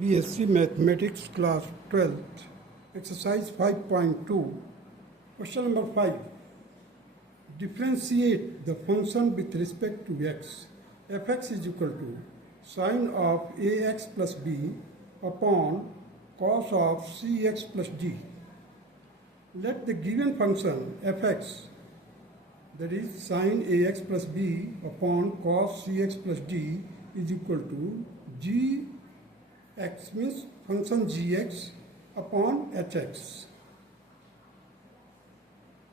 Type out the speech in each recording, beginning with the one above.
BSc Mathematics Class 12th, Exercise 5.2, Question number 5. Differentiate the function with respect to x. Fx is equal to sine of ax plus b upon cos of cx plus d. Let the given function fx, that is sine ax plus b upon cos cx plus d, is equal to g x means function gx upon hx,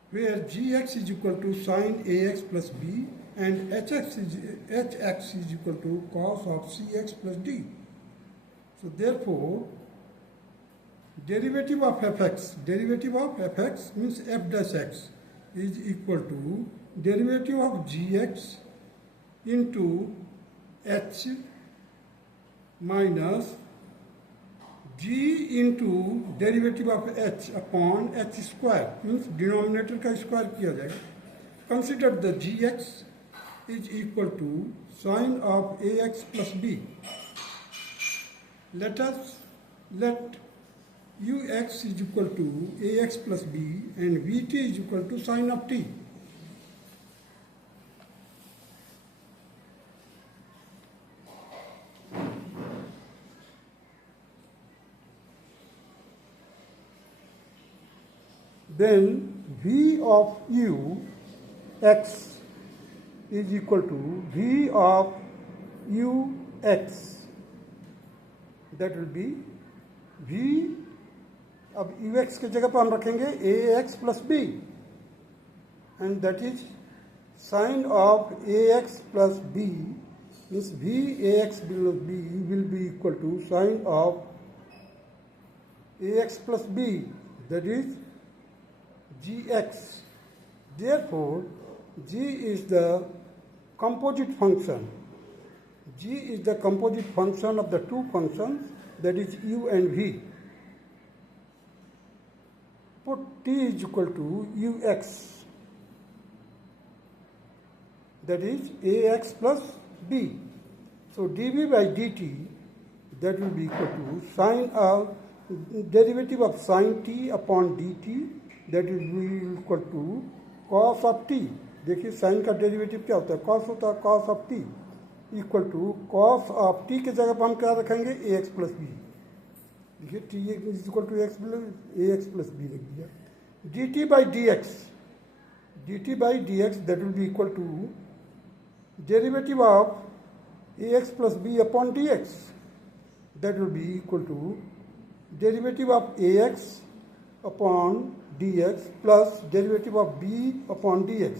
where gx is equal to sine ax plus b and hx is equal to cos of cx plus d. So therefore, derivative of fx means f dash x is equal to derivative of gx into h minus g into derivative of h upon h square, means denominator का square किया जाएगा. Consider the gx is equal to sine of ax plus b. Let ux is equal to ax plus b and vt is equal to sine of t. Then v of u x is equal to v of u x. That will be v. अब u x की जगह पर हम रखेंगे a x plus b, and that is sine of a x plus b means v a x plus b will be equal to sine of a x plus b, that is gx. Therefore, g is the composite function. G is the composite function of the two functions, that is u and v. Put t is equal to ux, that is ax plus b. So dv by dt, that will be equal to sine of derivative of sine t upon dt, that will be equal to cos of t. देखिए sine का derivative क्या होता है, cos होता है, cos of t equal to cos of t के जगह पर हम क्या रखेंगे ax प्लस b. देखिए t is equal to ax plus b लिख दिया. dt by dx that will be equal to derivative of ax plus b upon dx, that will be equal to derivative of ax upon dx plus derivative of b upon dx.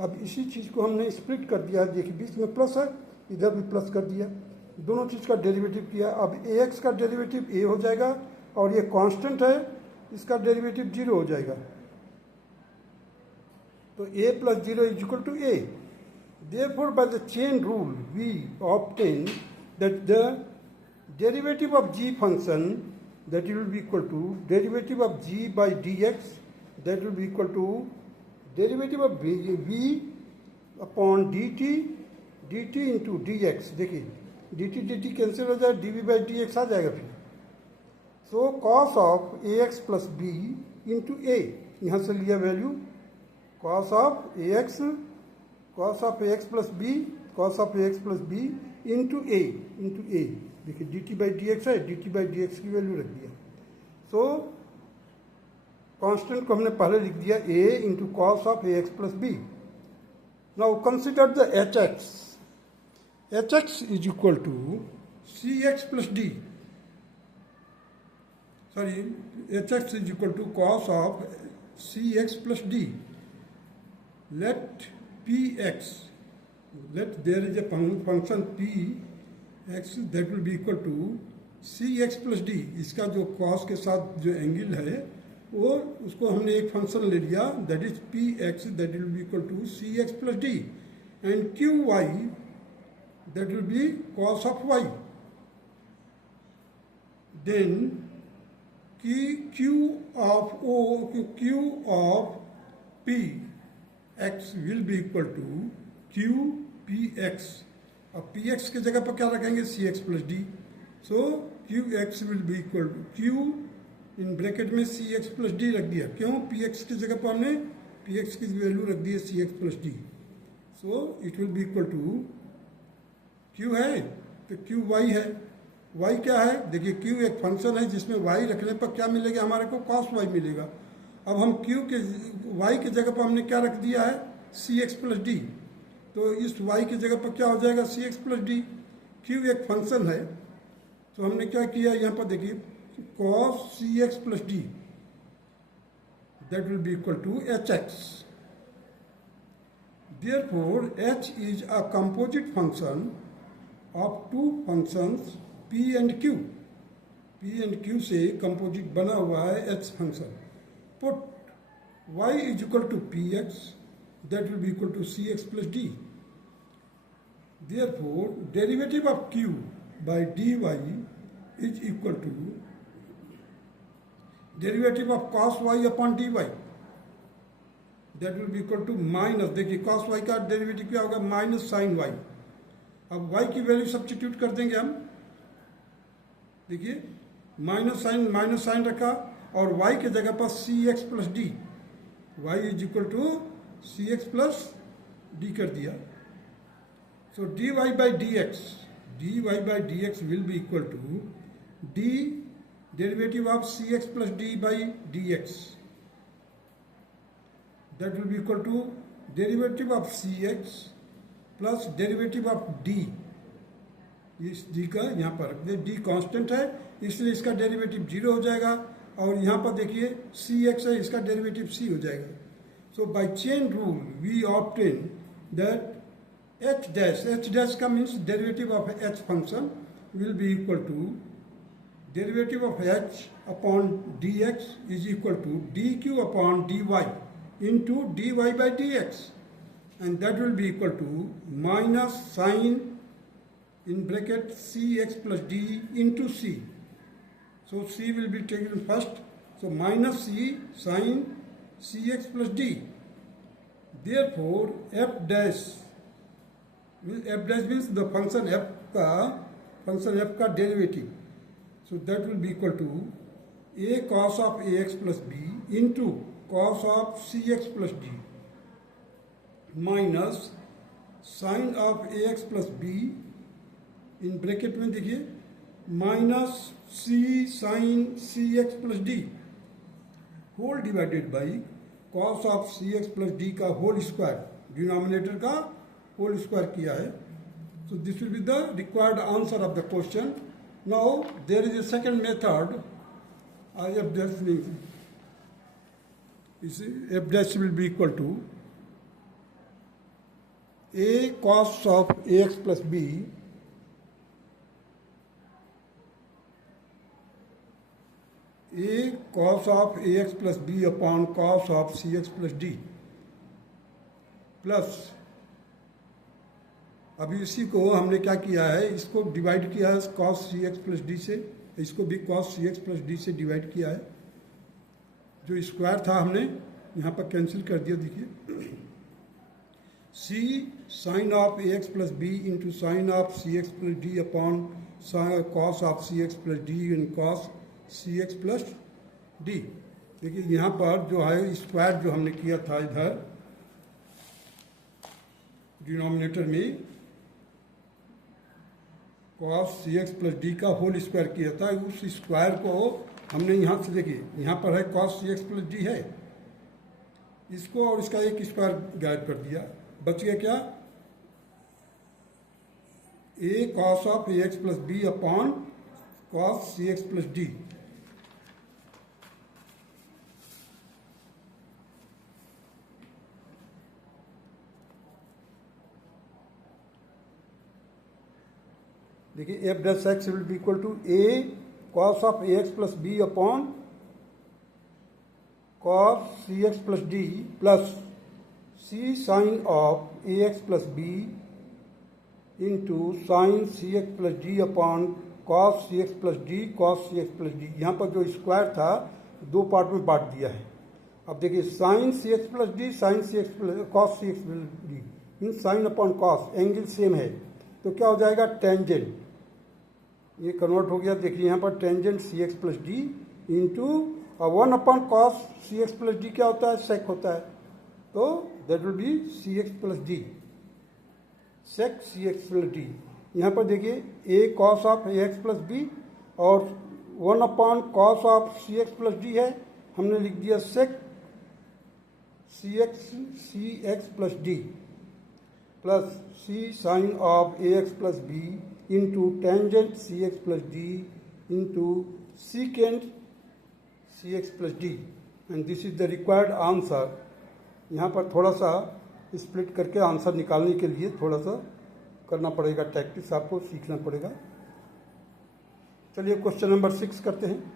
अब इसी चीज़ को हमने split कर दिया. देखिए बीच में plus है, इधर भी प्लस कर दिया, दोनों चीज़ का डेरिवेटिव किया. अब ax का डेरिवेटिव a हो जाएगा और ये कांस्टेंट है, इसका डेरिवेटिव 0 हो जाएगा. तो a plus 0 is equal to a. Therefore, by the chain rule, we obtain that the derivative of g function, that will be equal to derivative of g by dx, that will be equal to derivative of v upon dt into dx. देखिए dt cancel हो जाए, dv by dx आ जाएगा फिर. सो cos of ax plus b into a, यहाँ से लिया value cos of ax plus b into a. देखिए dt by dx है, dt by dx की वैल्यू रख दिया. सो कांस्टेंट को हमने पहले लिख दिया a into cos of ax plus b. Now consider the hx is equal to cx plus d. Sorry, hx is equal to cos of cx plus d. let there is a function px that will be equal to cx plus d. इसका जो cos के साथ जो angle है वो उसको हमने एक फंक्शन ले लिया, that is px, that will be equal to cx plus d, and qy, that will be cos of y. Then q of p x will be equal to q px. अब px की जगह पर क्या रखेंगे, cx plus d. So Q X will be equal to Q in bracket में C x plus D रख दिया। क्यों? पी एक्स की जगह पर हमने पी एक्स की वैल्यू रख दी है सी x plus d. So it will be equal to q है तो क्यू वाई है। वाई क्या है? देखिए क्यू एक फंक्शन है जिसमें वाई रखने पर क्या मिलेगा हमारे को? कॉस वाई मिलेगा। अब हम क्यू के वाई की जगह पर हमने क्या रख दिया है? सी एक्स प्लस डी। तो इस वाई की जगह पर क्या हो जाएगा? C x plus D. Q एक फंक्शन है तो हमने क्या किया यहाँ पर देखिए cos C x plus D that will be equal to H X. Therefore, h is a composite function of two functions p and q. p and q से composite बना हुआ है h function. Put y is equal to px, that will be equal to cx plus d. Therefore, derivative of q by dy is equal to derivative of cos y upon dy. That will be equal to minus, देखिए cos Y का derivative क्या होगा? Minus sine Y. अब Y की value substitute कर देंगे हम। देखिए माइनस साइन रखा और वाई के जगह पर c x plus d, y is equal to c x plus d कर दिया। So d y by d x will be equal to d derivative of C x plus d by d x. That will be equal to derivative of cx plus derivative of d। इस d का यहाँ पर रख दे, d constant है इसलिए इसका derivative 0 हो जाएगा और यहाँ पर देखिए cx है इसका डेरिवेटिव c हो जाएगा। So by chain rule we obtain that h dash का means derivative of h function will be equal to derivative of h upon dx is equal to dq upon dy into dy by dx, and that will be equal to minus sine in bracket cx plus d into c. So c will be taken first, so minus c sine cx plus d. Therefore f dash means the function f का derivative, so that will be equal to a cos of ax plus b into cos of cx plus d minus sin of ax plus b in bracket में देखिए minus c sin cx plus d whole divided by cos of cx plus d का whole square, denominator का whole square किया है। So this will be the required answer of the question. Now there is a second method. I F that f dash will be equal to a cos of ax plus b upon cos of cx plus d plus अभी इसी को हमने क्या किया है, इसको divide किया है cos cx plus d से, इसको भी cos cx plus d से डिवाइड किया है। जो स्क्वायर था हमने यहाँ पर कैंसिल कर दिया। देखिए c sine of A x plus B into sine of C x plus D upon cos of C x plus D in cos C x plus D. देखिए यहाँ पर जो है स्क्वायर जो हमने किया था इधर डिनोमिनेटर में कॉस सी एक्स प्लस डी का होल स्क्वायर किया था, उस स्क्वायर को हमने यहाँ से देखिए यहाँ पर है cos c x plus d है, इसको और इसका एक स्क्वायर गायब कर दिया, बच गया क्या? a cos of A x plus b upon cos c x plus D. देखिए f dash x will be equal to a cos of A x plus b upon cos c x plus d plus c sine of A x plus B into sine c x plus D upon cos c x plus d cos c x plus d. यहाँ पर जो square था दो part में बांट दिया है। अब देखिए sine c x plus d sine c x plus cos सी x plus d mean sine upon cos, angle same है तो क्या हो जाएगा टेंजेंट, ये कन्वर्ट हो गया। देखिए यहाँ पर tangent c x plus D into 1/cos c x plus d क्या होता है, सेक होता है, तो that will be c x plus d, sec c x plus d. यहाँ पर देखिए a cos of A x plus b और 1/cos of C x plus d है, हमने लिख दिया sec c x plus d plus c sine of A x plus B into tangent c x plus D into secant C x plus D, and this is the required answer. यहाँ पर थोड़ा सा split करके answer निकालने के लिए थोड़ा सा करना पड़ेगा, टैक्टिक्स आपको सीखना पड़ेगा। चलिए क्वेश्चन नंबर 6 करते हैं।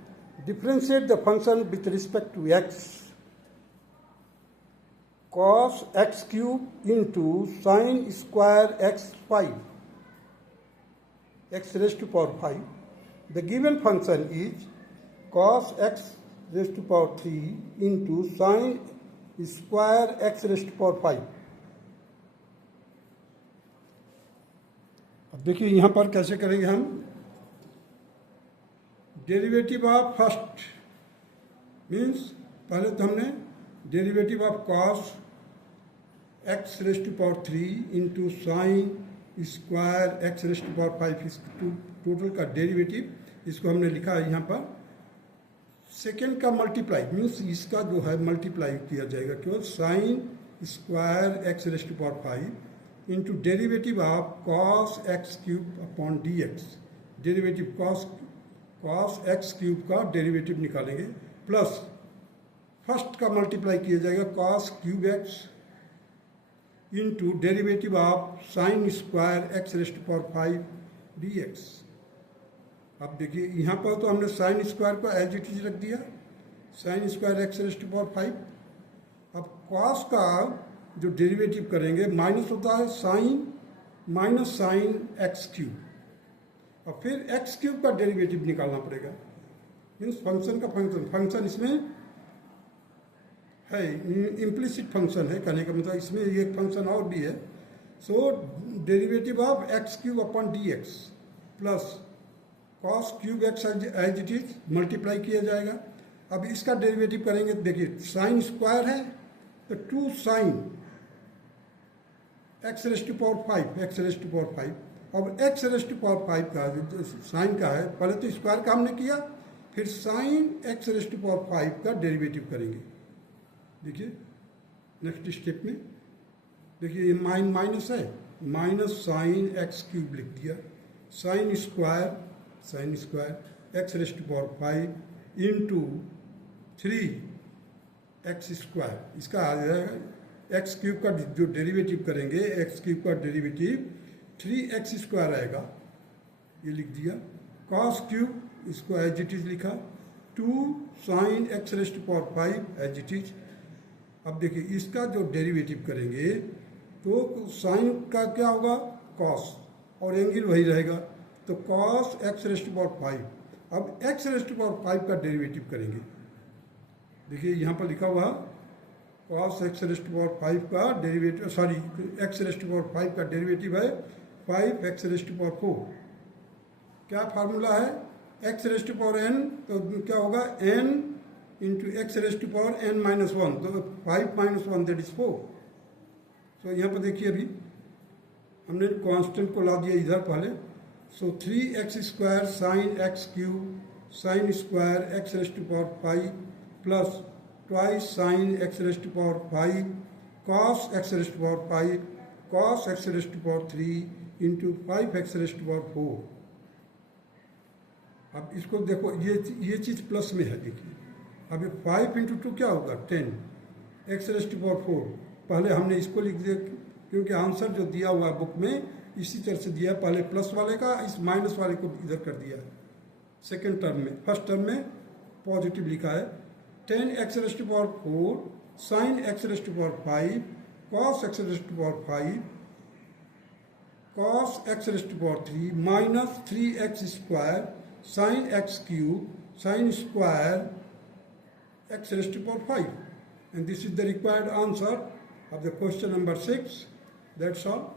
Differentiate the function with respect to X cos x cube into sin square x 5 x raised to power 5. The given function is cos x raised to power 3 into sin square x raised to power 5. अब देखिए यहाँ पर कैसे करेंगे हम। Derivative of first means पहले तो हमने derivative of cos x raised to power 3 into sine square x raised to power 5, इस टोटल का डेरिवेटिव इसको हमने लिखा है यहाँ पर। सेकेंड का मल्टीप्लाई मीन्स इसका जो है मल्टीप्लाई किया जाएगा केवल sine square x raised to power 5 into derivative of cos x cube upon D X. Derivative cos x क्यूब का डेरिवेटिव निकालेंगे प्लस फर्स्ट का मल्टीप्लाई किया जाएगा cos cube x into derivative of sine square x raised to power 5 D X. अब देखिए यहाँ पर तो हमने साइन स्क्वायर को एज इट इज रख दिया, sine square x raised to power 5। अब cos का जो डेरिवेटिव करेंगे माइनस होता है sine minus sine x cube और फिर x क्यूब का डेरिवेटिव निकालना पड़ेगा। मीन्स फंक्शन का फंक्शन इसमें है, इम्प्लिसिट फंक्शन है, कहने का मतलब इसमें एक फंक्शन और भी है। So derivative of x cube upon D x plus cos cube x as it is multiply किया जाएगा। अब इसका डेरिवेटिव करेंगे, देखिए साइन स्क्वायर है तो 2 sine x raised to power 5 x raised to power 5। अब एक्स रेस्ट टू पावर 5 का जो साइन का है, पहले तो स्क्वायर का हमने किया, फिर sine x raised to power 5 का डेरिवेटिव करेंगे। देखिए नेक्स्ट स्टेप में देखिए ये माइनस है, माइनस साइन एक्स क्यूब लिख दिया, sine square x raised to power 5 into 3 X square. इसका आ जाएगा एक्स क्यूब का जो डेरिवेटिव करेंगे, एक्स क्यूब का डेरिवेटिव 3x स्क्वायर आएगा, ये लिख दिया। कॉस क्यूब इसको एज इट इज लिखा, 2 sine x raised to power 5 as it is. अब देखिए इसका जो डेरिवेटिव करेंगे तो साइन का क्या होगा कॉस और एंगल वही रहेगा, तो cos x raised to power 5। अब एक्स रेस्ट टू पावर 5 का डेरिवेटिव करेंगे। देखिए यहाँ पर लिखा हुआ cos x raised to power 5 का derivative, sorry X raised to power 5 का डेरिवेटिव है 5 एक्स रेस्ट टू पावर 4। क्या फार्मूला है, x raised to power n, तो क्या होगा n into x raised to power n माइनस 1, तो 5 माइनस 1 दैट इज 4। तो यहाँ पर देखिए अभी हमने कांस्टेंट को ला दिया इधर पहले। So 3x square sine x cube sine square x raised to power 5 plus twice sine x raised to power 5 cos x raised to power 5 cos x raised to power 3 into 5 x raised to power 4। अब इसको देखो ये चीज़ plus में है। देखिए अब 5 into 2 क्या होगा 10 एक्स रेस्ट टू पावर 4। पहले हमने इसको लिख दिया क्योंकि आंसर जो दिया हुआ है बुक में इसी तरह से दिया, पहले प्लस वाले का इस माइनस वाले को इधर कर दिया है सेकेंड टर्म में। फर्स्ट टर्म में पॉजिटिव लिखा है 10 x raised to power 4 sine x raised to power 5 cos x raised to power 5 cos x raised to power 3 minus 3x square sine x cube sine square x raised to power 5, and this is the required answer of the question number 6. That's all.